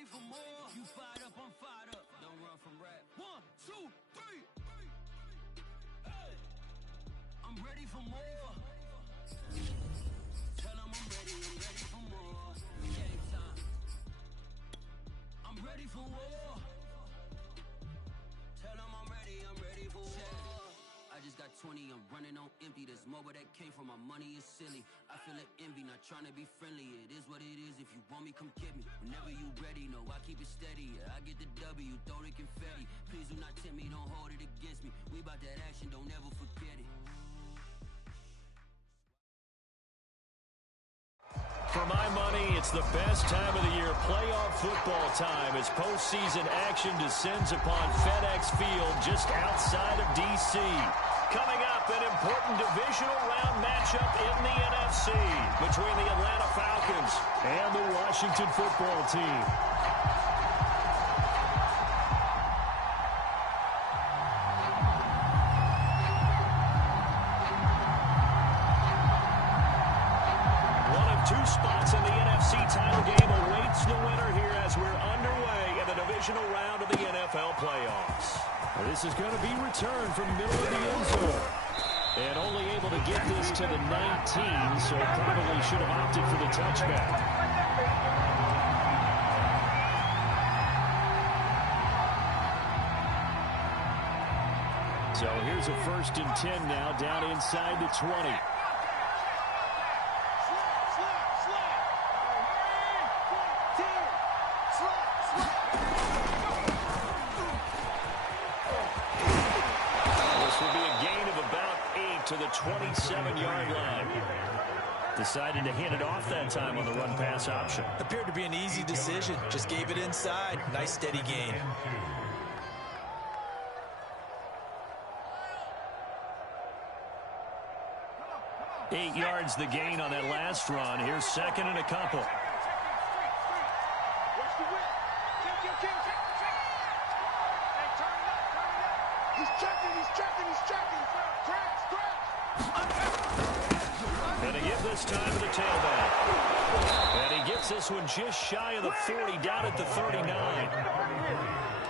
ready for more? You fired up, I'm fired up. Don't run from rap. 1, 2, 3. Hey. I'm ready for more. Tell them I'm ready for more. Game time. I'm ready for war. Tell them I'm ready for war. I just got 20, I'm running on empty. There's more where that came from, my money is silly. I feel it envy, not trying to be friendly. It is what it is, if you want me, come get me. Whenever you ready, no, I keep it steady. I get the W, throw the confetti. Please do not tempt me, don't hold it against me. We about that action, don't ever forget it. For my money, it's the best time of the year, playoff football time, as postseason action descends upon FedEx Field just outside of D.C. Coming up, an important divisional round matchup in the NFC between the Atlanta Falcons and the Washington football team. Two spots in the NFC title game awaits the winner here as we're underway in the divisional round of the NFL playoffs. This is going to be returned from the middle of the end zone. And only able to get this to the 19, so probably should have opted for the touchback. So here's a 1st and 10 now, down inside the 20. To the 27-yard line. Decided to hand it off that time on the run-pass option. Appeared to be an easy decision. Just gave it inside. Nice steady gain. Eight yards the gain on that last run. Here's 2nd and a couple. And he gives this time to the tailback. And he gets this one just shy of the 40, down at the 39.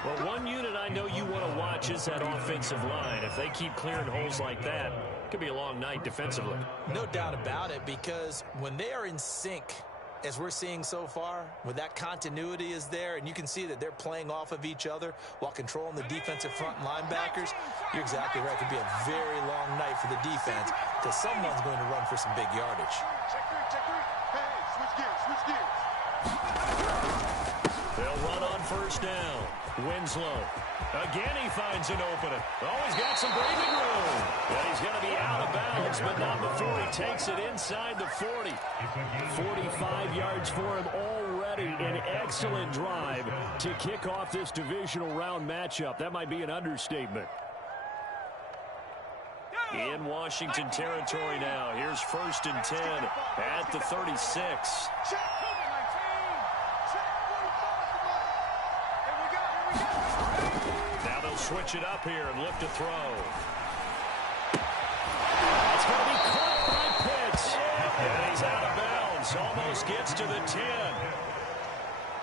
Well, one unit I know you want to watch is that offensive line. If they keep clearing holes like that, it could be a long night defensively. No doubt about it, because when they are in sync, as we're seeing so far, when that continuity is there, and you can see that they're playing off of each other while controlling the defensive front linebackers, you're exactly right. It could be a very long night for the defense because someone's going to run for some big yardage. Hey, switch gears. They'll run on 1st down. Winslow. Again, he finds an opening. Oh, he's got some breathing room. And he's going to be out of bounds, but not before he takes it inside the 40. 45 yards for him already. An excellent drive to kick off this divisional round matchup. That might be an understatement. In Washington territory now. Here's 1st and 10 at the 36. Now they'll switch it up here and look to throw. It's going to be caught by Pitts. And he's out of bounds. Almost gets to the 10.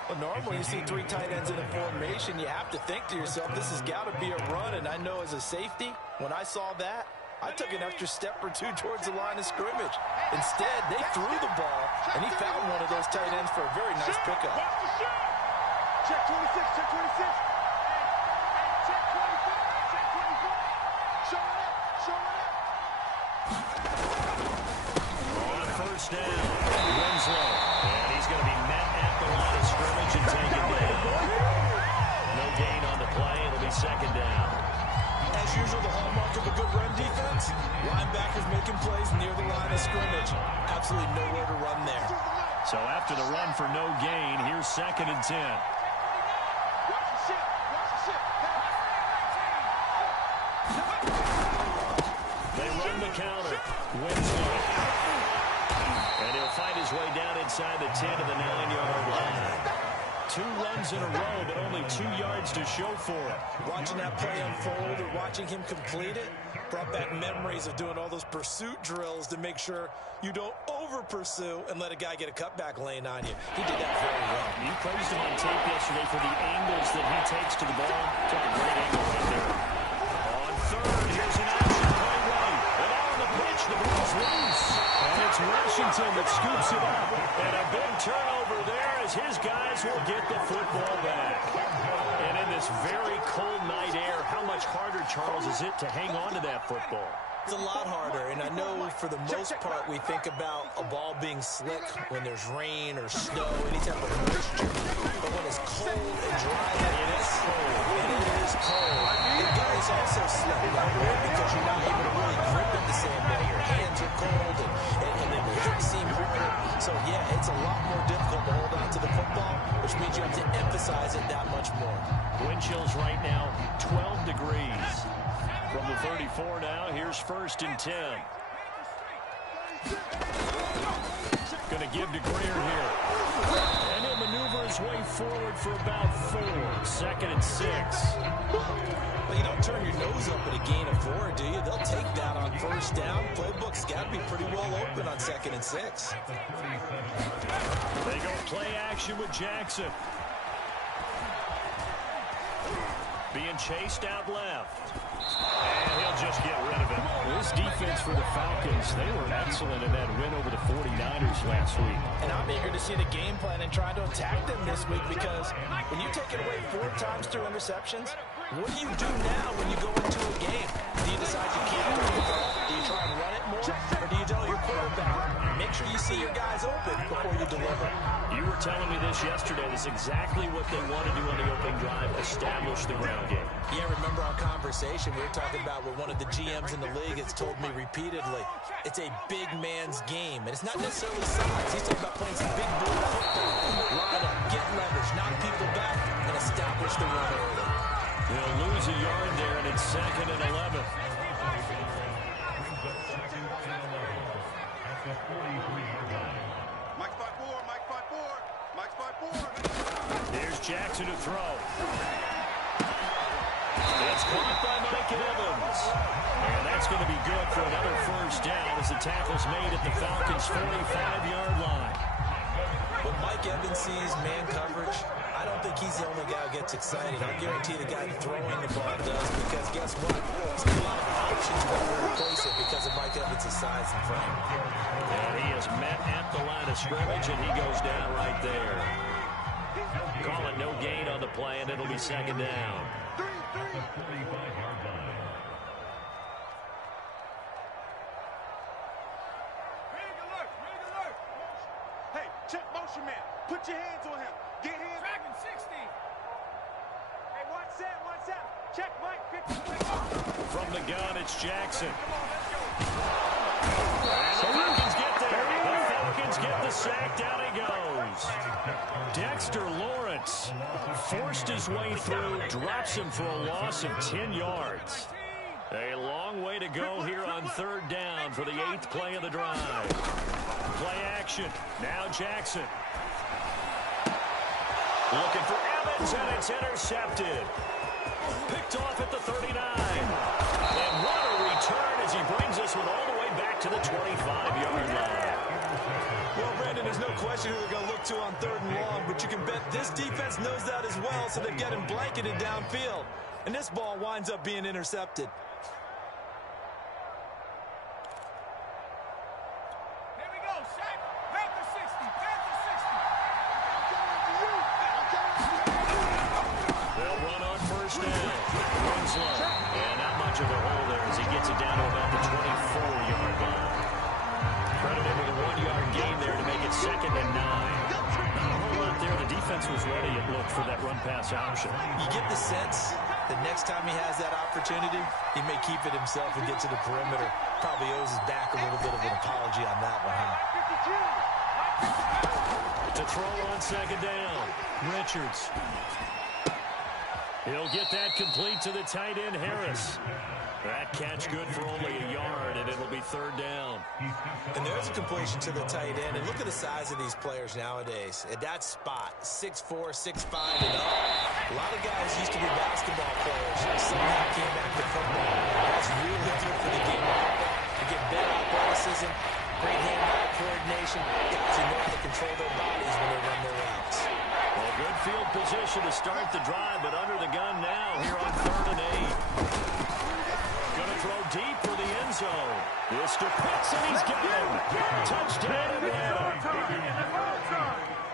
Well, normally you see 3 tight ends in a formation, you have to think to yourself, this has got to be a run. And I know as a safety, when I saw that, I took an extra step or 2 towards the line of scrimmage. Instead, they threw the ball, and he found one of those tight ends for a very nice pickup. Check 26, check 26. Check 24, check 24. Show it up. On 1st down, Winslow. And he's going to be met at the line of scrimmage and taken down. No gain on the play. It'll be 2nd down. As usual, the hallmark of a good run defense, linebackers making plays near the line of scrimmage. Absolutely nowhere to run there. So after the run for no gain, here's 2nd and 10. They run the counter. Winslow. And he'll find his way down inside the 10 to the 9-yard line. 2 runs in a row, but only 2 yards to show for it. Watching that play unfold or watching him complete it brought back memories of doing all those pursuit drills to make sure you don't over-pursue and let a guy get a cutback lane on you. He did that very well. You praised him on tape yesterday for the angles that he takes to the ball. Took a great angle right there. On third, here's an action play right. And on the pitch, the ball's loose. And it's Washington that scoops it up. And a big turnover there as his guys will get the football back. And in this very cold night air, how much harder, Charles, is it to hang on to that football? It's a lot harder, and I know for the most part we think about a ball being slick when there's rain or snow, any type of moisture. But when it's cold and dry like this, and it is cold, the guy is also slick, right? Because you're not able to really grip it the same way. Your hands are cold, and then the hips seem harder. So, yeah, it's a lot more difficult to hold on to the football, which means you have to emphasize it that much more. Wind chills right now, 12 degrees. From the 34 now, here's 1st and 10. Going to give to Greer here. And he'll maneuver his way forward for about 4. 2nd and 6. Well, you don't turn your nose up at a gain of 4, do you? They'll take that on 1st down. Playbook's got to be pretty well open on 2nd and 6. They go play action with Jackson. Being chased out left. And he'll just get rid of it. This defense for the Falcons, they were excellent in that win over the 49ers last week. And I'm eager to see the game plan and try to attack them this week, because when you take it away 4 times through interceptions, what do you do now when you go into a game? Do you decide you can't throw the ball? Do you try and run it more? Or do you tell your quarterback, make sure you see your guys open before you deliver? You were telling me this yesterday. This is exactly what they want to do on the opening drive, establish the ground game. Yeah, remember our conversation? We were talking about what one of the GMs in the league has told me repeatedly. It's a big man's game, and it's not necessarily size. He's talking about playing some big boy football. Line up, get leverage, knock people back, and establish the run early. They'll lose a yard there, and it's 2nd and 11. Here's Jackson to throw. It's caught by Mike Evans. And that's going to be good for another 1st down as the tackle's made at the Falcons' 45-yard line. When Mike Evans sees man coverage, I don't think he's the only guy who gets excited. I guarantee the guy throwing the ball does, because guess what? There's a lot of options to replace it because of Mike Evans' size and frame. And he is met at the line of scrimmage, and he goes down right there. Call it no gain on the play, and it'll be 2nd down. Hey, check motion man. Put your hands on him. Get hands. Dragon 60. Hey, watch that. Check Mike 50. From the gun, it's Jackson. Come on, let's go. And the Falcons get there. The Falcons get the sack. Down he goes. Dexter Lawrence forced his way through, drops him for a loss of 10 yards. A long way to go here on 3rd down for the 8th play of the drive. Play action. Now Jackson. Looking for Evans, and it's intercepted. Picked off at the 39. And what a return as he brings us all the way back to the 25-yard line. Well, Brandon, there's no question who they're going to look to on 3rd and long, but you can bet this defense knows that as well, so they've got him blanketed downfield. And this ball winds up being intercepted. Here we go, Shaq. Panther 60. Panther 60. They'll run on 1st down. Winslow. And not much of a hole there as he gets it down to about the 24-yard line. Credit him with a 1-yard gain there to make it 2nd and 9. Not a whole lot there. The defense was ready, it looked, for that run-pass option. You get the sense that next time he has that opportunity, he may keep it himself and get to the perimeter. Probably owes his back a little bit of an apology on that one, huh? To throw on 2nd down, Richards. He'll get that complete to the tight end, Harris. That catch good for only a yard, and it'll be third down. And there's a completion to the tight end. And look at the size of these players nowadays. At that spot, 6'4", 6'5", and up. A lot of guys used to be basketball players and somehow came back to football. That's really good for the game of football. You get better athleticism, great hand-eye coordination. Guys who know how to control their bodies when they run their routes. Well, good field position to start the drive, but under the gun now here on 3rd and 8. Going to throw deep for the end zone. This to Pitts, and he's got him. Touchdown, Atlanta.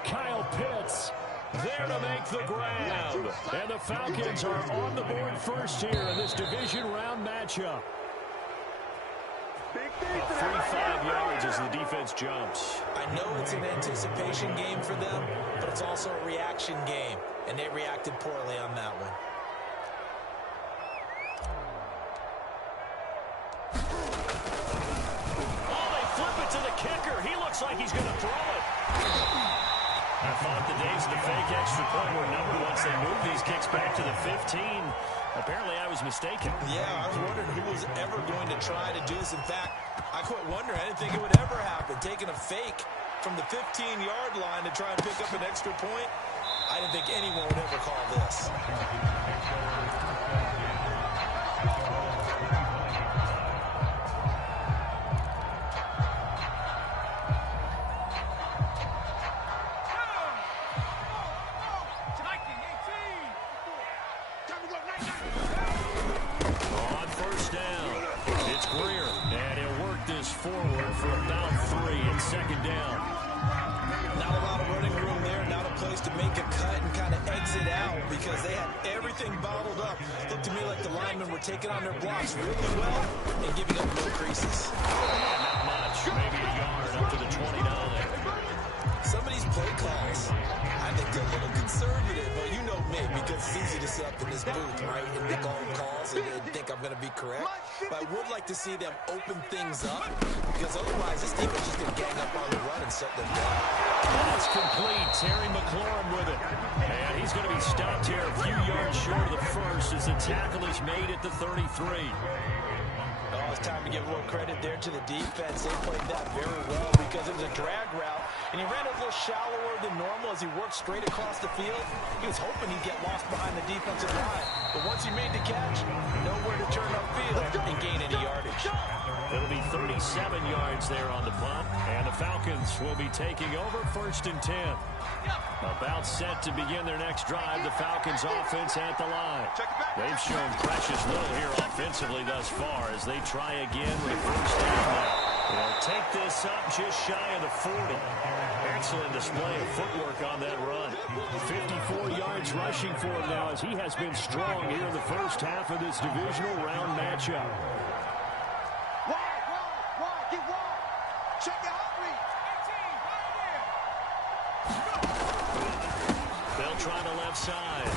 Kyle Pitts there to make the grab. And the Falcons are on the board first here in this division round matchup. 3-5 yards as the defense jumps. I know it's an anticipation game for them, but it's also a reaction game, and they reacted poorly on that one. Oh, they flip it to the kicker. He looks like he's going to throw it. I thought the days of the fake extra point were numbered once they moved these kicks back to the 15. Apparently, I was mistaken. Yeah, I was wondering who was ever going to try to do this. In fact, I quit wondering. I didn't think it would ever happen. Taking a fake from the 15-yard line to try and pick up an extra point, I didn't think anyone would ever call this. Forward for about 3 and 2nd down. Not a lot of running room there. Not a place to make a cut and kind of exit out because they had everything bottled up. Looked to me like the linemen were taking on their blocks really well and giving up no creases. Not much. Maybe a yard up to the 29. Some of these play calls, I think they're a little conservative, but you know me, because it's easy to sit up in this booth, right, and make all the calls and think I'm going to be correct. But I would like to see them open things up, because otherwise this team is just going to gang up on the run and shut them down. That's complete. Terry McLaurin with it. And he's going to be stopped here a few yards short of the first as the tackle is made at the 33. Oh, it's time to give a little credit there to the defense. They played that very well because it was a drag route, and he ran a little shallower than normal as he worked straight across the field. He was hoping he'd get lost behind the defensive line, but once he made the catch, nowhere to turn upfield and gain any yardage. It'll be 37 yards there on the punt, and the Falcons will be taking over 1st and 10. About set to begin their next drive, the Falcons offense at the line. They've shown precious little here offensively thus far as they try again with a 1st down now. They'll take this up just shy of the 40. Excellent display of footwork on that run. 54 yards rushing for him now as he has been strong here in the first half of this divisional round matchup. Wide, get wide. Check the outreach. They'll try the left side.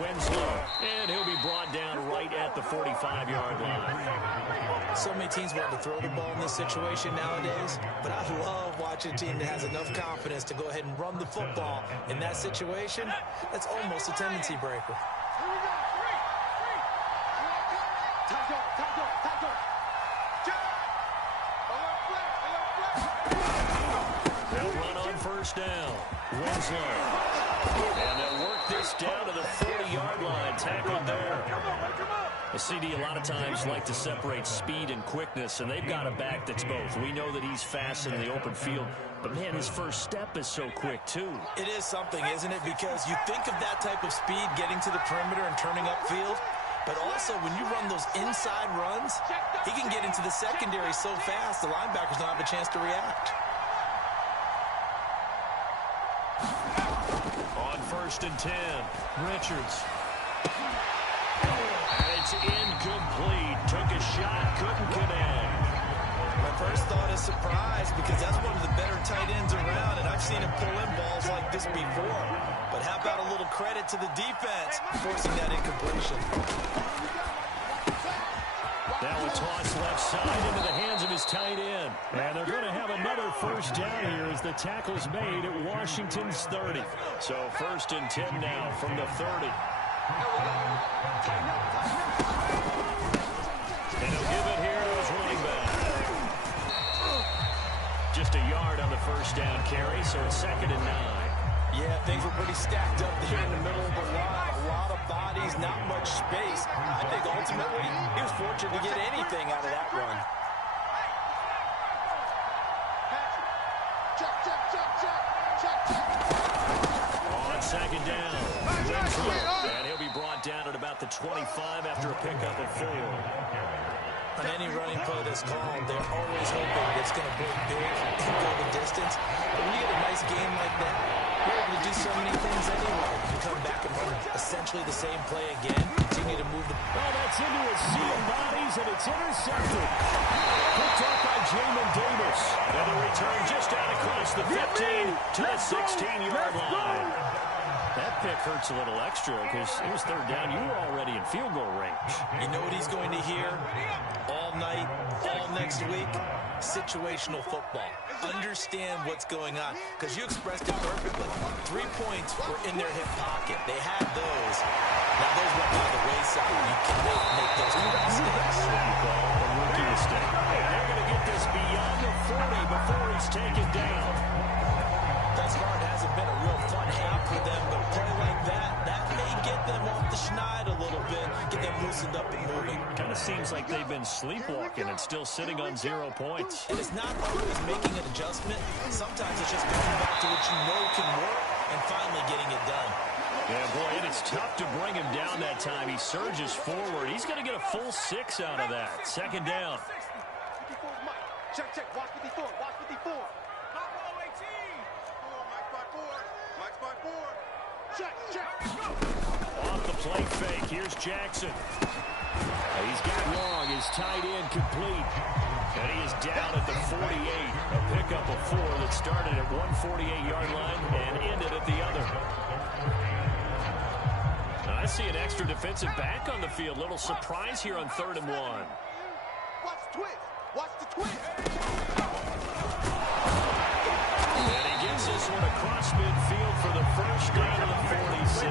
Winslow, and he'll be brought down right at the 45-yard line. So many teams want to throw the ball in this situation nowadays, but I love watching a team that has enough confidence to go ahead and run the football. In that situation, that's almost a tendency breaker. They'll run on 1st down. Winslow. And they'll work this down to the 40-yard line. Tackled there. The CD a lot of times like to separate speed and quickness, and they've got a back that's both. We know that he's fast in the open field, but, man, his first step is so quick, too. It is something, isn't it? Because you think of that type of speed getting to the perimeter and turning upfield, but also when you run those inside runs, he can get into the secondary so fast the linebackers don't have a chance to react. On 1st and 10, Richards. And it's incomplete. Took a shot, couldn't connect. My first thought is surprise because that's one of the better tight ends around, and I've seen him pull in balls like this before. But how about a little credit to the defense forcing that incompletion? That will toss left side into the hands of his tight end. And they're going to have another 1st down here as the tackle's made at Washington's 30. So 1st and 10 now from the 30. And he'll give it here to his running back. Just a yard on the first down carry, so it's 2nd and 9. Yeah, things were pretty stacked up there in the middle of the line. A lot of bodies, not much space. I think ultimately he was fortunate to get anything out of that run. On 2nd down, Winslow, and he'll be brought down at about the 25 after a pickup of 4. On any running play that's called, they're always hoping it's going to break big and go the distance. But when you get a nice game like that, you're able to do so many things anyway. You come back and run essentially the same play again, continue to move the... Oh, that's into a sea of bodies, and it's intercepted. Picked up by Jamin Davis. And a return just out across the 15 to the 16-yard line. That pick hurts a little extra because it was 3rd down. You were already in field goal range. You know what he's going to hear all night, all next week? Situational football. Understand what's going on, because you expressed it perfectly. 3 points were in their hip pocket. They had those. Now those went by the wayside. You cannot make those kind of mistakes. What you call a rookie mistake. And they're going to get this beyond the 40 before he's taken down. Thus far, it hasn't been a real fun half for them, but a play like that may get them off the schneid a little bit, get them loosened up and moving. Kind of seems like they've been sleepwalking and still sitting on 0 points. And it's not always making an adjustment. Sometimes it's just going back to what you know can work and finally getting it done. Yeah, boy, and it's tough to bring him down that time. He surges forward. He's going to get a full 6 out of that. 2nd down. Check, watch 54, watch 54. Off the play fake, here's Jackson. He's got Long, his tight end complete. And he is down at the 48. A pickup of 4 that started at 148-yard line and ended at the other. Now I see an extra defensive back on the field. Little surprise here on 3rd and 1. Watch the twist. Watch the twist. And he gets this one across midfield for the first down of the 46.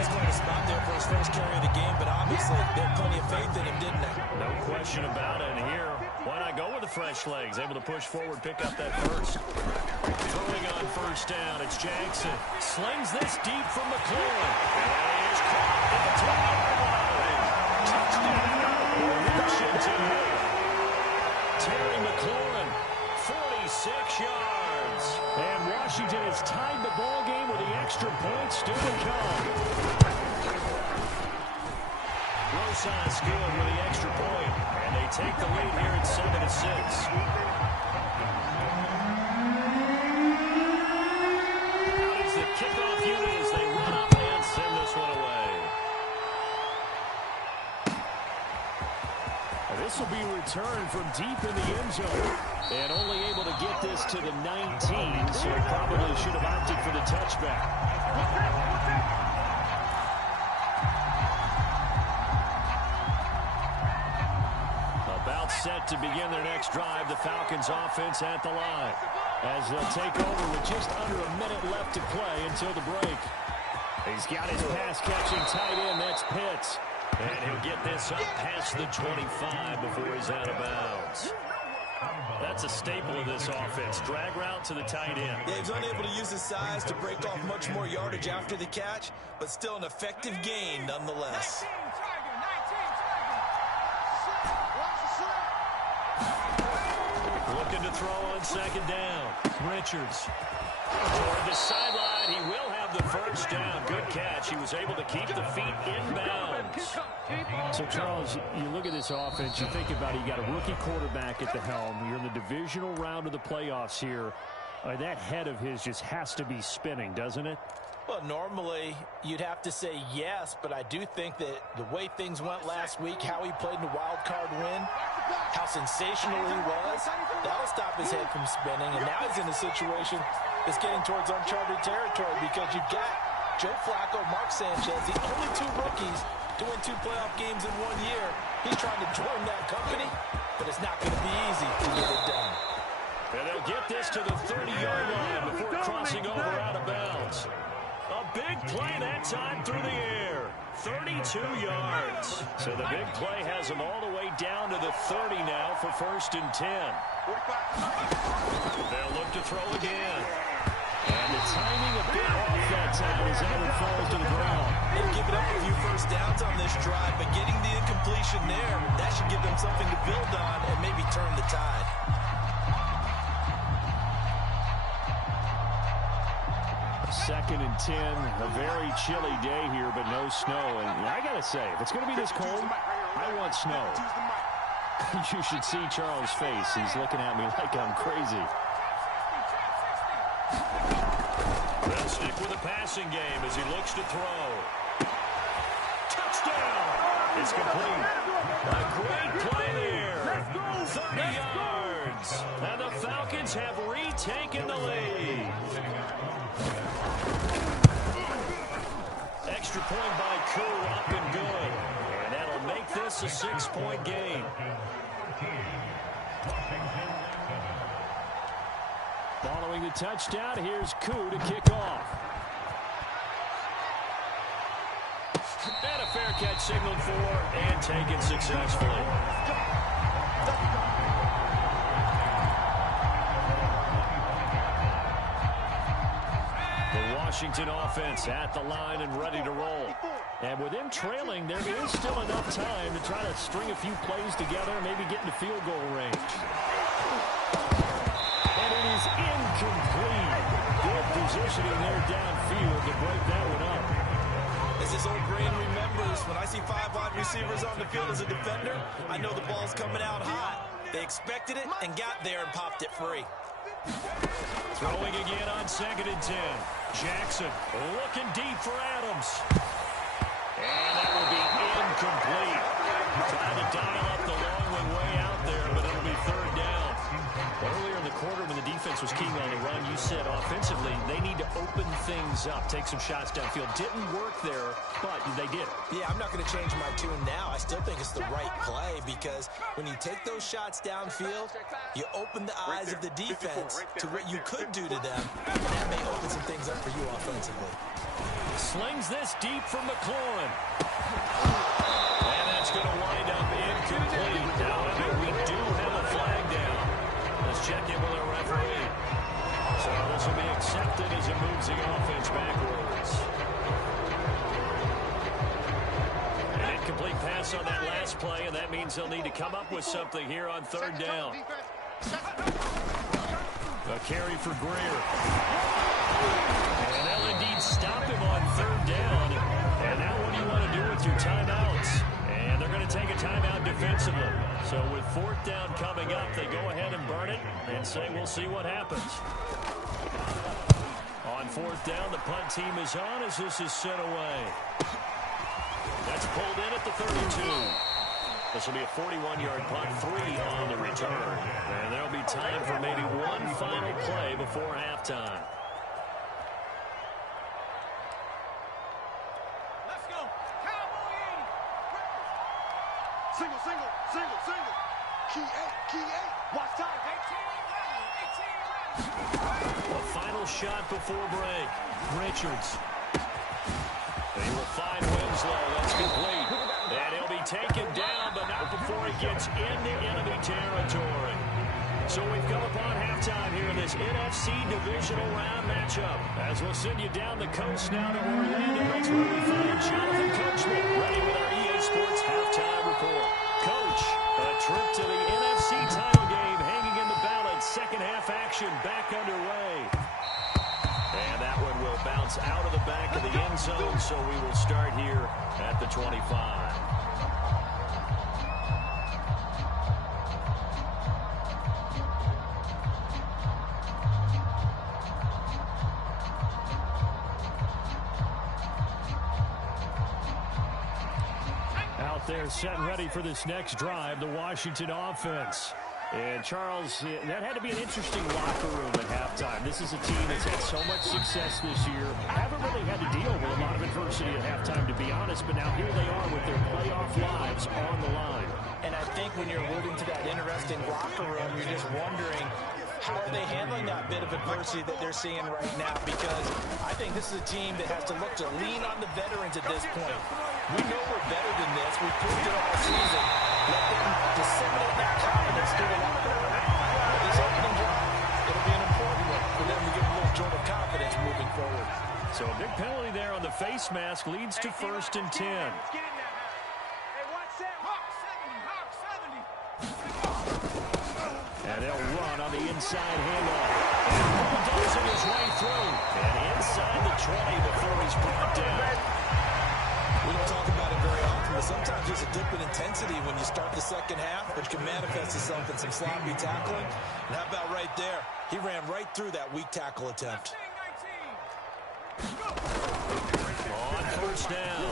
He's going to spot there for his first carry of the game, but obviously they had plenty of faith in him, didn't they? No question about it. And here, why not go with the fresh legs? Able to push forward, pick up that first. Throwing on first down, it's Jackson. Slings this deep from McLaurin. And he is caught at the 20-yard line. Touchdown, Washington. Terry McLaurin, 46 yards. And Washington has tied the ball game with the extra points still to come. Rosas good with the extra point, and they take the lead here at 7-6. Out is the kickoff unit as they run up and send this one away. This will be returned from deep in the end zone. And only able to get this to the 19, so he probably should have opted for the touchback. About set to begin their next drive, the Falcons offense at the line, as they'll take over with just under a minute left to play until the break. He's got his pass-catching tight end, that's Pitts. And he'll get this up past the 25 before he's out of bounds. That's a staple of this offense. Drag route to the tight end. Yeah, he's unable to use his size to break off much more yardage after the catch, but still an effective gain nonetheless. Looking to throw on 2nd down. Richards toward the sideline. He will have the first down. Good catch. He was able to keep the feet inbounds. So, Charles, you look at this offense, you think about it, you got a rookie quarterback at the helm. You're in the divisional round of the playoffs here. That head of his just has to be spinning, doesn't it? Well, normally you'd have to say yes, but I do think that the way things went last week, how he played in the wild card win, how sensational he was, that'll stop his head from spinning. And now he's in a situation that's getting towards uncharted territory because you've got Joe Flacco, Mark Sanchez, the only 2 rookies to win 2 playoff games in 1 year. He's trying to join that company, but it's not going to be easy to get it done. And they'll get this to the 30-yard line before crossing over out of bounds. A big play that time through the air. 32 yards. So the big play has him all the way down to the 30 now for 1st and 10. They'll look to throw again. And the timing a bit off that time as that one falls to the ground. They've given up a few first downs on this drive, but getting the incompletion there, that should give them something to build on and maybe turn the tide. Second and 10, a very chilly day here, but no snow. And I got to say, if it's going to be this cold, I want snow. You should see Charles' face. He's looking at me like I'm crazy. They'll stick with the passing game as he looks to throw. Touchdown! It's complete. A great play there. 30 yards. And the Falcons have retaken the lead. Extra point by Koo, up and good. And that'll make this a 6-point game. Following the touchdown, here's Koo to kick off. And a fair catch signaled for and taken successfully. The Washington offense at the line and ready to roll. And with them trailing, there is still enough time to try to string a few plays together and maybe get into field goal range. And it is incomplete. Good positioning there downfield to break that one up. As his old brain remembers, when I see 5 wide receivers on the field as a defender, I know the ball's coming out hot. They expected it and got there and popped it free. Throwing again on 2nd and 10. Jackson looking deep for Adams. And that will be incomplete. Trying to dial up the long one way out there, but it'll be 3rd down. Earlier in the quarter when the defense was keying on the run, you said offensively they need to open things up, take some shots downfield. Didn't work there, but they did it. Yeah, I'm not going to change my tune now. I still think it's the right play because when you take those shots downfield, you open the eyes of the defense to what you could do to them, and that may open some things up for you offensively. Slings this deep from McLaurin. And that's going to wind up incomplete. However, we do have a flag down. Let's check in with our referee. So this will be accepted as it moves the offense backwards. An incomplete pass on that last play, and that means they'll need to come up with something here on 3rd down. A carry for Greer. And they'll indeed stop him on 3rd down. And now what do you want to do with your timeouts? And they're going to take a timeout defensively. So with 4th down coming up, they go ahead and burn it and say we'll see what happens. On 4th down, the punt team is on as this is sent away. That's pulled in at the 32. This will be a 41-yard punt, 3 on the return. And there'll be time for maybe one final play before halftime. Let's go. Cowboy 80. Single, single, single, single. Key 8. Watch time. 18 ready. A final shot before break. Richards. They will find Winslow. That's complete. And he'll be taken down, but not before he gets into enemy territory. So we've come upon halftime here in this NFC Divisional Round matchup. As we'll send you down the coast now to Orlando. That's where we find Jonathan Coachman, ready with our EA Sports halftime report. Coach, a trip to the NFC title game hanging in the balance. Second half action back underway. And that one will bounce out of the back of the end zone, so we will start here at the 25. Out there set and ready for this next drive, the Washington offense. And, Charles, that had to be an interesting locker room at halftime. This is a team that's had so much success this year. Haven't really had to deal with a lot of adversity at halftime, to be honest, but now here they are with their playoff lives on the line. And I think when you're moving to that interesting locker room, you're just wondering, How are they handling that bit of adversity that they're seeing right now? Because I think this is a team that has to look to lean on the veterans at this point. We know we're better than this. We've proved it all season. Let them disseminate that confidence through the locker room. This opening drive, it'll be an important one for them to give a little jolt of confidence moving forward. So a big penalty there on the face mask leads to 1st and 10. And they'll run on the inside handoff. And bulldozing his way through. And inside the 20 before he's brought down. We don't talk about it very often, but sometimes there's a dip in intensity when you start the second half, which can manifest itself in some sloppy tackling. And how about right there? He ran right through that weak tackle attempt. On 1st down,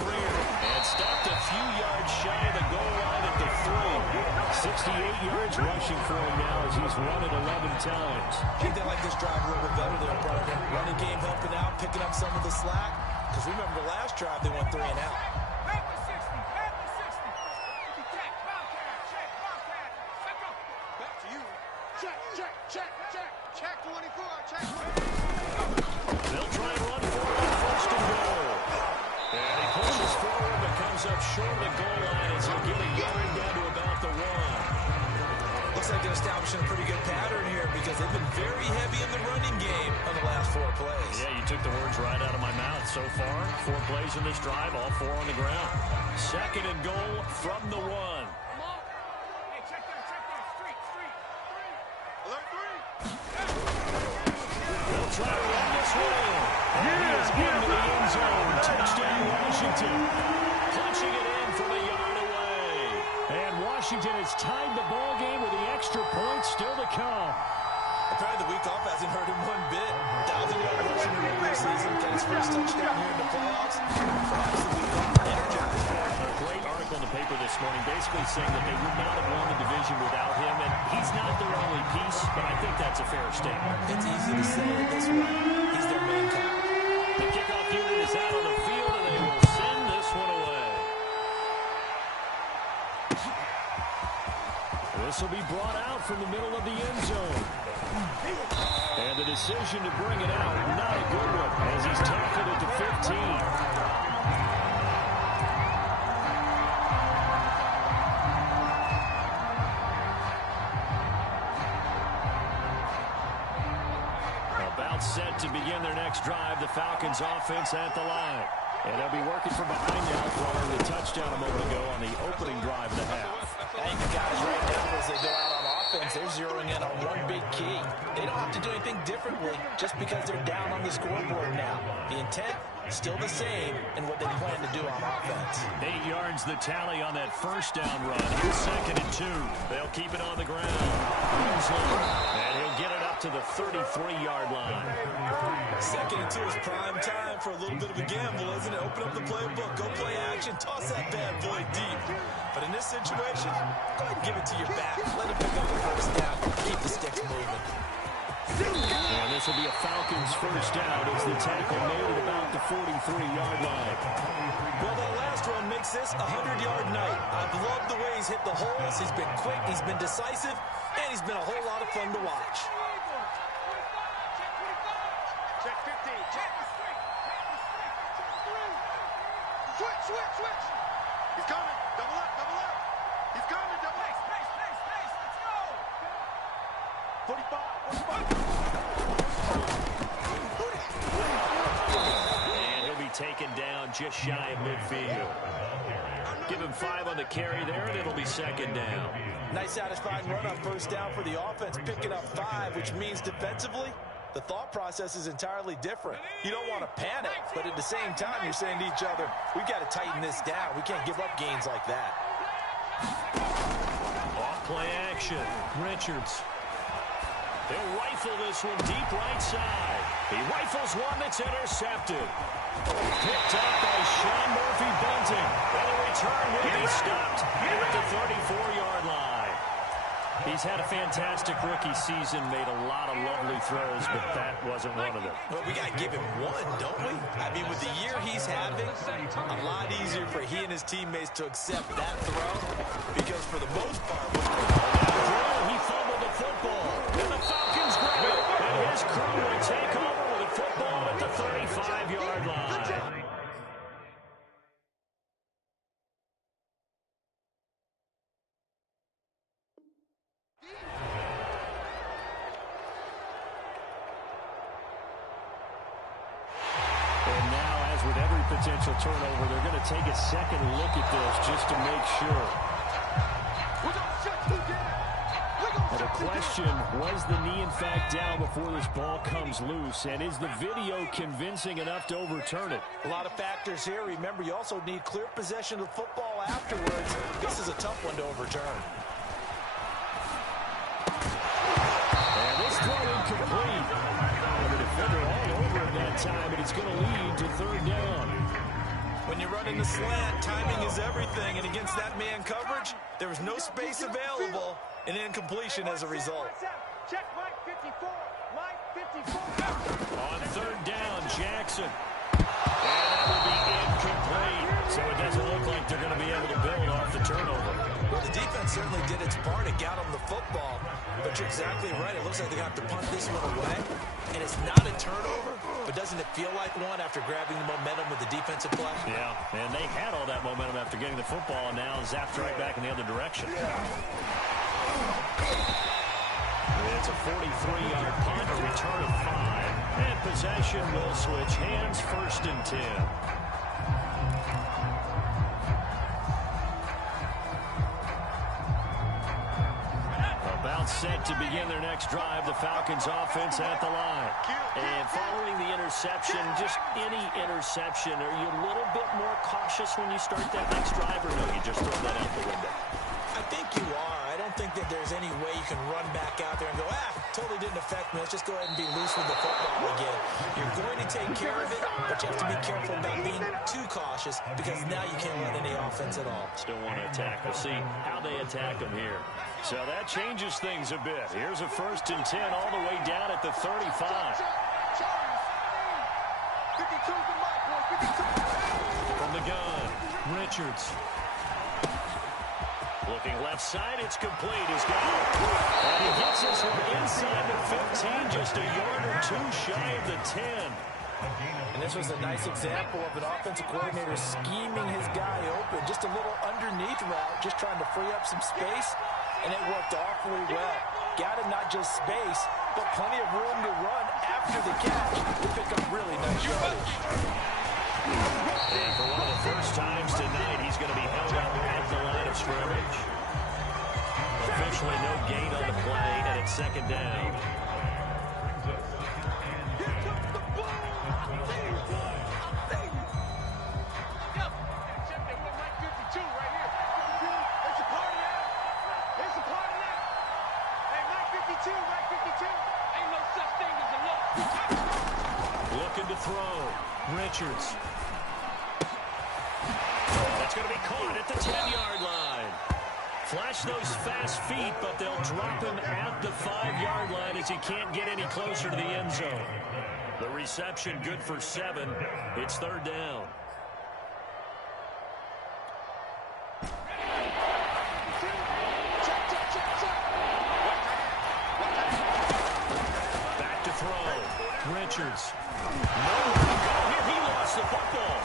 Greer, and stopped a few yards shy of the goal line at the 3. 68 yards rushing for him now as he's run it 11 times. I think they like this drive a little bit better there, Brian. Running game helping out, picking up some of the slack. Because remember the last drive, they went 3 and out. Back to 60, back to 60. Check, Bobcat, check, Bobcat. Check up. Back to you. Check, check, check, check. Check 24, check. They'll try and run for it on 1st and goal. And he pushes forward but comes up short of the goal line as he'll get a yard down to about the 1. Looks like they're establishing a pretty good pattern here because they've been very heavy in the running game on the last 4 plays. Yeah, you took the words right out of my mouth. So far, 4 plays in this drive, all 4 on the ground. 2nd and goal from the 1. Hey, check that, street. Alert 3. They'll try to run this one. And he is into the end zone. Touchdown, Washington. Punching it in from a yard away. And Washington has tied the ball game with the extra point still to come. Apparently the week off hasn't hurt him one bit. 1,000-yard rush in the regular season. Got his first touchdown here in the playoffs. Perhaps the week off energized. A great article in the paper this morning basically saying that they would not have won the division without him. And he's not their only piece, but I think that's a fair statement. It's easy to say it this way. He's their main guy. The kickoff unit is out on the field, and they will send this one away. This will be brought out from the middle of the end zone. And the decision to bring it out, not a good one, as he's tackled at the 15. About set to begin their next drive, the Falcons offense at the line. And they'll be working from behind now following the touchdown a moment ago on the opening drive of the half. I think the guys right now, as they go out on offense, they're zeroing in on one big key. They don't have to do anything differently just because they're down on the scoreboard now. The intent, still the same in what they plan to do on offense. 8 yards the tally on that 1st down run. Here's 2nd and 2. They'll keep it on the ground. And he'll get it up to the 33-yard line. 2nd and 2 is prime time for a little bit of a gamble, isn't it? Open up the playbook, go play action, toss that bad boy deep. But in this situation, go ahead and give it to your back. Let him pick up the 1st down. Keep the sticks moving. And this will be a Falcons 1st down as the tackle made at about the 43-yard line. Well, that last run makes this a 100-yard night. I've loved the way he's hit the holes. He's been quick, he's been decisive, and he's been a whole lot of fun to watch. Check 15. Check. Switch. He's coming. Double up. He's coming. Double up. Pace, let's go. 45. And he'll be taken down just shy of midfield. Give him 5 on the carry there, and it'll be 2nd down. Nice satisfying run on 1st down for the offense, picking up 5, which means defensively, the thought process is entirely different. You don't want to panic, but at the same time, you're saying to each other, we've got to tighten this down. We can't give up gains like that. Off play action. Richards. They'll rifle this one deep right side. He rifles one that's intercepted. Picked up by Sean Murphy-Bunting. And the return will be stopped at the 34-yard line. He's had a fantastic rookie season, made a lot of lovely throws, but that wasn't one of them. Well, we got to give him one, don't we? I mean, with the year he's having, a lot easier for he and his teammates to accept that throw, because for the most part, He fumbled the football. And the potential turnover. They're going to take a second look at this just to make sure. And the question, was the knee in fact down before this ball comes loose? And is the video convincing enough to overturn it? A lot of factors here. Remember, you also need clear possession of the football afterwards. This is a tough one to overturn. And this throw incomplete. And the defender all over it that time, and it's going to lead to third down. When you're running the slant, timing is everything. And against that man coverage, there was no space available. An incompletion as a result. Check Mike 54. Mike 54. On third down, Jackson. And that will be incomplete. So it doesn't look like they're going to be able to build off the turnover. Well, the defense certainly did its part to get them the football. But you're exactly right. It looks like they got to punt this one away. And it's not a turnover, but doesn't it feel like one after grabbing the momentum with the defensive play? Yeah, and they had all that momentum after getting the football, and now zapped right back in the other direction. It's a 43-yard punt, a return of 5. And possession will switch hands, 1st and 10. About set to begin their next drive, the Falcons offense at the line. And following the interception, just any interception, are you a little bit more cautious when you start that next drive, or no, you just throw that out the window? I think you are. I don't think that there's any way you can run back out there and go, totally didn't affect me. Let's just go ahead and be loose with the football again. You're going to take care of it, but you have to be careful about being too cautious because now you can't run any offense at all. Still want to attack. We'll see how they attack them here. So that changes things a bit. Here's a 1st and 10 all the way down at the 35. 52 to Mike, boys. 52. From the gun, Richards. Looking left side, it's complete. He's got it. And he gets this one inside the 15, just a yard or two shy of the 10. And this was a nice example of an offensive coordinator scheming his guy open. Just a little underneath route, just trying to free up some space, and it worked awfully well. Got him not just space, but plenty of room to run after the catch to pick up really nice yardage. And for one of the first times tonight, he's going to be held up at the line of scrimmage. Officially no gain on the play, and it's 2nd down. Looking to throw. Richards. That's going to be caught at the 10-yard line. Flash those fast feet, but they'll drop him at the 5-yard line as he can't get any closer to the end zone. The reception good for 7. It's 3rd down. Back to throw. Richards. Nowhere to go here. He lost the football.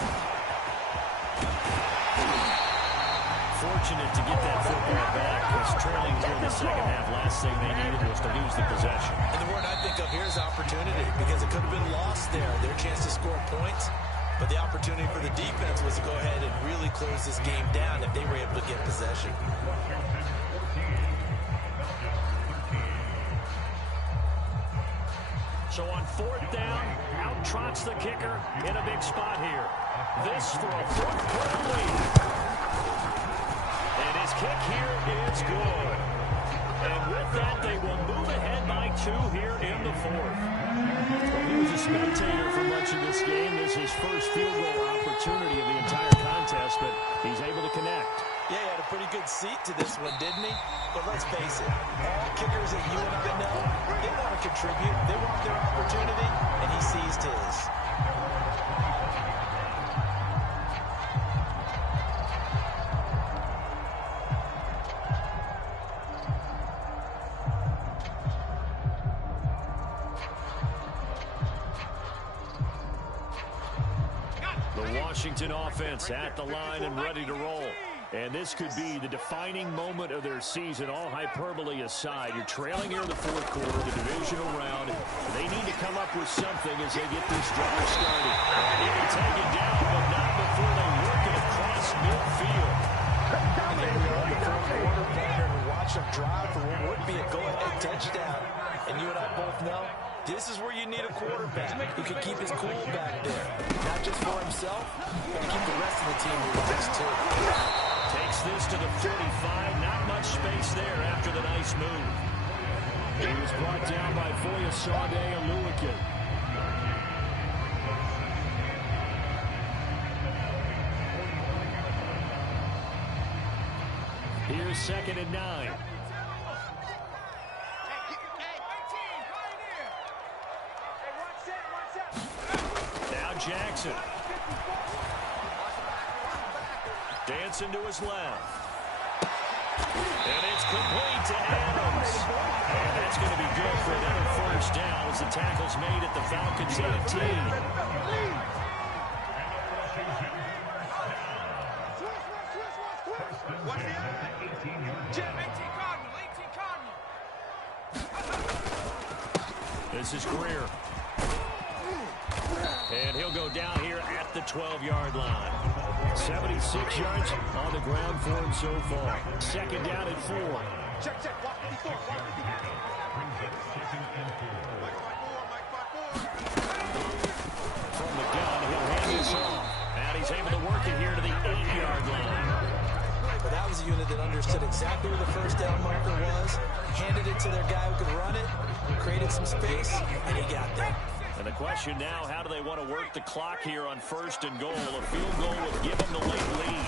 Fortunate to get that football back, because trailing here in the second half, last thing they needed was to lose the possession. And the word I think of here is opportunity, because it could have been lost there. Their chance to score points, but the opportunity for the defense was to go ahead and really close this game down if they were able to get possession. So on 4th down, out trots the kicker in a big spot here. This for a 4th-quarter lead. And his kick here is good. And with that, they will move ahead by 2 here in the 4th. Well, he was a spectator for much of this game. This is his first field goal opportunity of the entire contest, but he's able to connect. Yeah, he had a pretty good seat to this one, didn't he? But let's face it, all kickers that you and I know, they want to contribute. They want their opportunity, and he seized his. The Washington offense at the line and ready to roll. And this could be the defining moment of their season, all hyperbole aside. You're trailing here in the 4th quarter, the divisional round. They need to come up with something as they get this drive started. And he can take it down, but not midfield. Again, we're on the fourth quarter, partner, and watch them drive for what would be a go-ahead touchdown. And you and I both know this is where you need a quarterback who can keep his cool back there. Not just for himself, but to keep the rest of the team relaxed too. Takes this to the 45. Not much space there after the nice move. He was brought down by Foyesade Aluakin. Here's 2nd and 9. Now Jackson. Dancing to his left. And it's complete to Adams. And that's going to be good for another first down as the tackle's made at the Falcons' 18. This is Greer. And he'll go down here at the 12-yard line. 76 yards on the ground for him so far. 2nd down and 4. Check. From the gun, he'll hand this off. And he's able to work it here to the 8-yard line. But that was a unit that understood exactly where the first down marker was, handed it to their guy who could run it, created some space, and he got there. And the question now, how do they want to work the clock here on 1st and goal? A field goal would give them the late lead.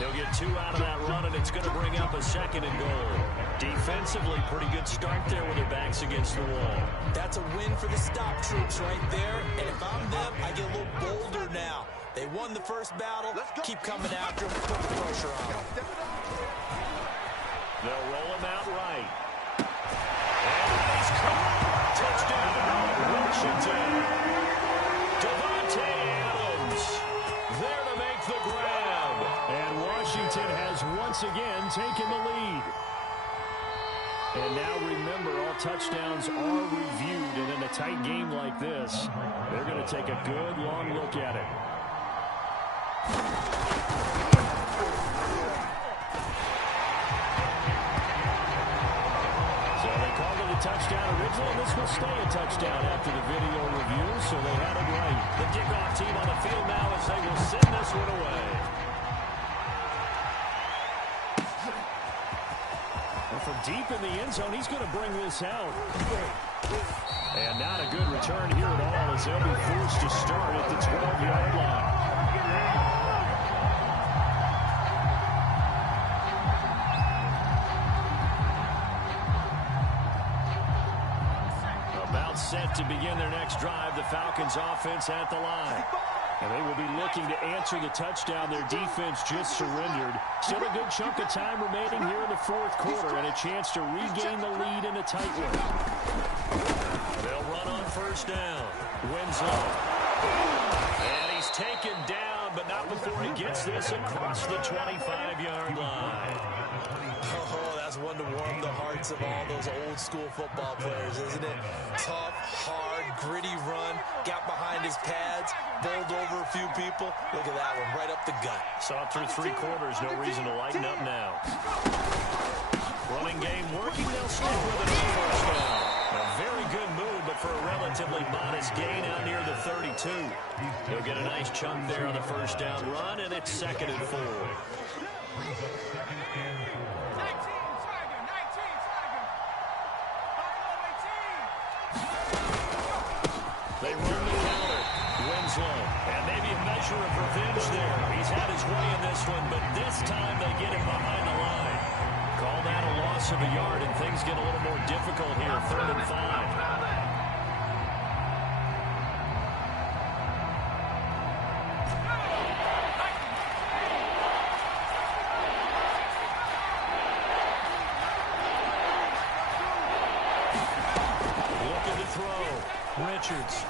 They'll get 2 out of that run, and it's going to bring up a 2nd and goal. Defensively, pretty good start there with their backs against the wall. That's a win for the stop troops right there. And if I'm them, I get a little bolder now. They won the first battle. Keep coming after them. Put the pressure on them. They'll roll him out right. And he's caught. Touchdown, Washington. Devontae Adams there to make the grab. And Washington has once again taken the lead. And now remember, all touchdowns are reviewed. And in a tight game like this, they're going to take a good long look at it. Touchdown originally. This will stay a touchdown after the video review, so they had it right. The kickoff team on the field now as they will send this one away. And from deep in the end zone, he's going to bring this out. And not a good return here at all as they'll be forced to start at the 12-yard line. Set to begin their next drive, the Falcons offense at the line. And they will be looking to answer the touchdown their defense just surrendered. Still a good chunk of time remaining here in the 4th quarter and a chance to regain the lead in a tight one. They'll run on 1st down. Winslow. And he's taken down, but not before he gets this across the 25-yard line. Oh, that's one to warm the hearts of all those old school football players, isn't it? Tough, hard, gritty run, got behind his pads, bowled over a few people. Look at that one, right up the gut. Saw it through 3 quarters, no reason to lighten up now. Running game working, they'll stick with it on the 1st down. A very good move, but for a relatively modest gain out near the 32. He'll get a nice chunk there on the 1st down run, and it's 2nd and 4. They run the counter. Winslow. And maybe a measure of revenge there. He's had his way in this one, but this time they get him behind the line. Call that a loss of a yard, and things get a little more difficult here. 3rd and 5. Richards.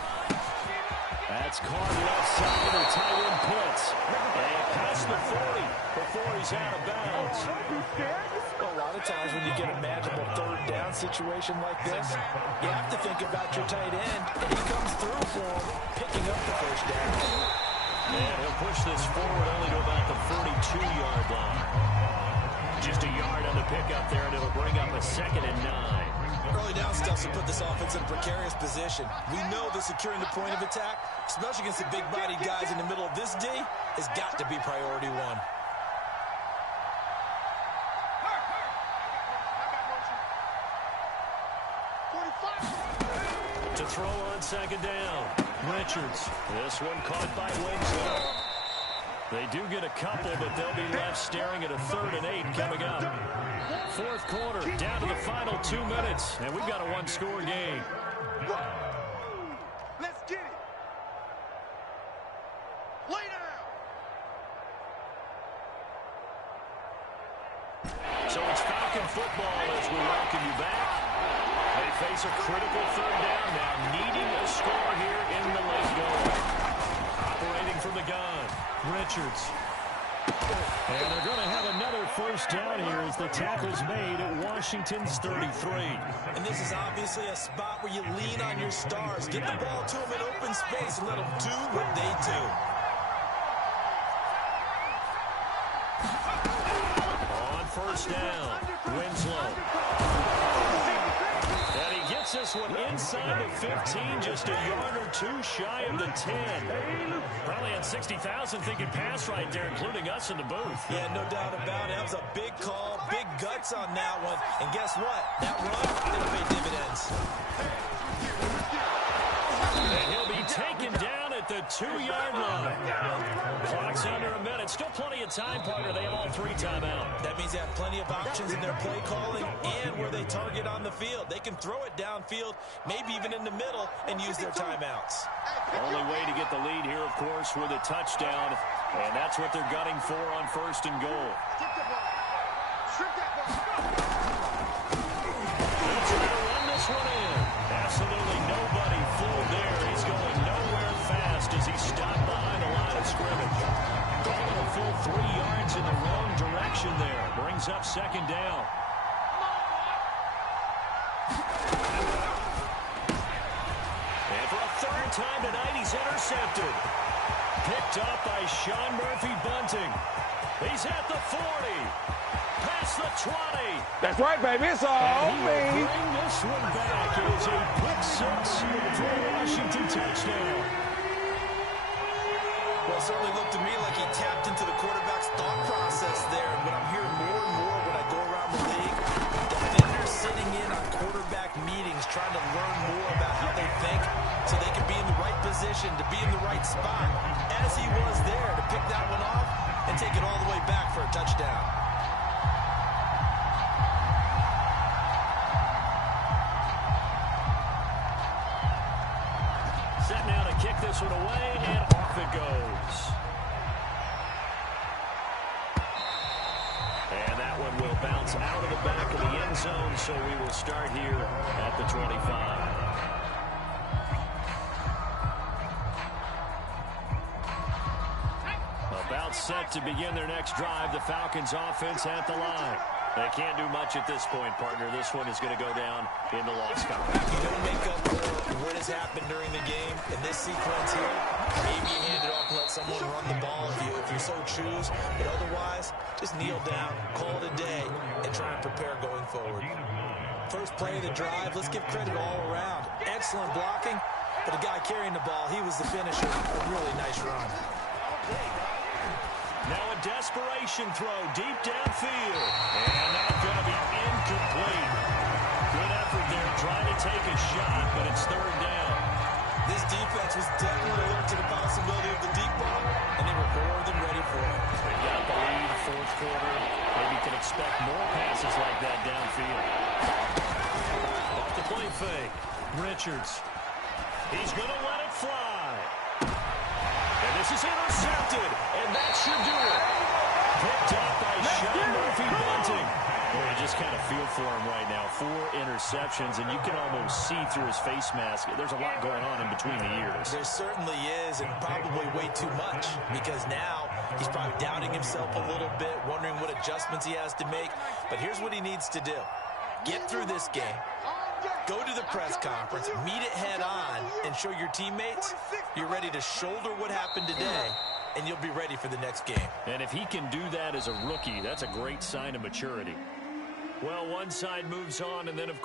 That's caught left side of tight end Pitts. And past the 40 before he's out of bounds. A lot of times when you get a manageable 3rd down situation like this, you have to think about your tight end, and he comes through for him, picking up the 1st down. And he'll push this forward only to about the 42-yard line. Just a yard on the pickup there, and it'll bring up a 2nd and 9. Early down stuff will put this offense in a precarious position. We know that securing the point of attack, especially against the big-bodied guys in the middle of this D, has got to be priority one. To throw on 2nd down, Richards. This one caught by Winslow. They do get a couple, but they'll be left staring at a 3rd and 8 coming up. 4th quarter, down to the final 2 minutes, and we've got a one-score game. Let's get it. Lay down. So it's Falcon football as we welcome you back. They face a critical 3rd down now, needing a score here in the late going. Operating from the gun, Richards. And they're going to have another 1st down here as the tackle's made at Washington's 33. And this is obviously a spot where you lean on your stars. Get the ball to them in open space and let them do what they do. On 1st down, Winslow. And he gets this one inside the 15, just a yard or 2 shy of the 10. Probably had 60,000 thinking pass right there, including us in the booth. Yeah, no doubt about it. That was a big call, big guts on that one. And guess what? That run, it'll pay dividends. And he'll be taken down at the 2-yard line. Clock's under a minute. Still plenty of time, partner. They have all 3 timeout. That means they have plenty of options in their play calling and where they target on the field. They can throw it downfield, maybe even in the middle, and use their timeouts. Only way to get the lead here, of course, with a touchdown. And that's what they're gunning for on 1st and goal. They'll try to run this one in. Absolutely nobody fooled there. He's going nowhere fast as he stopped behind the line of scrimmage. Going a full 3 yards in the wrong direction there. Brings up 2nd down. And for a 3rd time tonight, he's intercepted. Picked up by Sean Murphy-Bunting. He's at the 40. Past the 20. That's right, baby. It's all And he will bring this one back. It is a pick 6 for a Washington touchdown. Well, it certainly looked to me like he tapped into the quarterback's thought process there. And what I'm hearing more and more when I go around the league, defenders sitting in on quarterback meetings trying to learn more about how they think so they can be in the right position to be in the right spot, as he was there to pick that one off and take it all the way back for a touchdown. Set now to kick this one away, and off it goes. And that one will bounce out of the back of the end zone, so we will start here at the 25. About set to begin their next drive, the Falcons offense at the line. They can't do much at this point, partner. This one is going to go down in the loss column. You don't make up for what has happened during the game in this sequence here. Maybe you hand it off and let someone run the ball if you so choose. But otherwise, just kneel down, call it a day, and try and prepare going forward. First play of the drive, let's give credit all around. Excellent blocking, but the guy carrying the ball, he was the finisher. A really nice run. Now a desperation throw deep downfield. And that's going to be incomplete. Good effort there trying to take a shot, but it's 3rd down. This defense was definitely alert to the possibility of the deep ball, and they were more than ready for it. They got the lead, 4th quarter. Maybe you can expect more passes like that downfield. Off the play fake. Richards. He's going to let it fly. And this is intercepted, and that should do it. Picked up by Sean Murphy-Bunting. Well, you just kind of feel for him right now. 4 interceptions, and you can almost see through his face mask. There's a lot going on in between the ears. There certainly is, and probably way too much, because now he's probably doubting himself a little bit, wondering what adjustments he has to make. But here's what he needs to do. Get through this game. Go to the press conference, meet it head on, and show your teammates you're ready to shoulder what happened today and you'll be ready for the next game. And if he can do that as a rookie, that's a great sign of maturity. Well, one side moves on, and then, of course,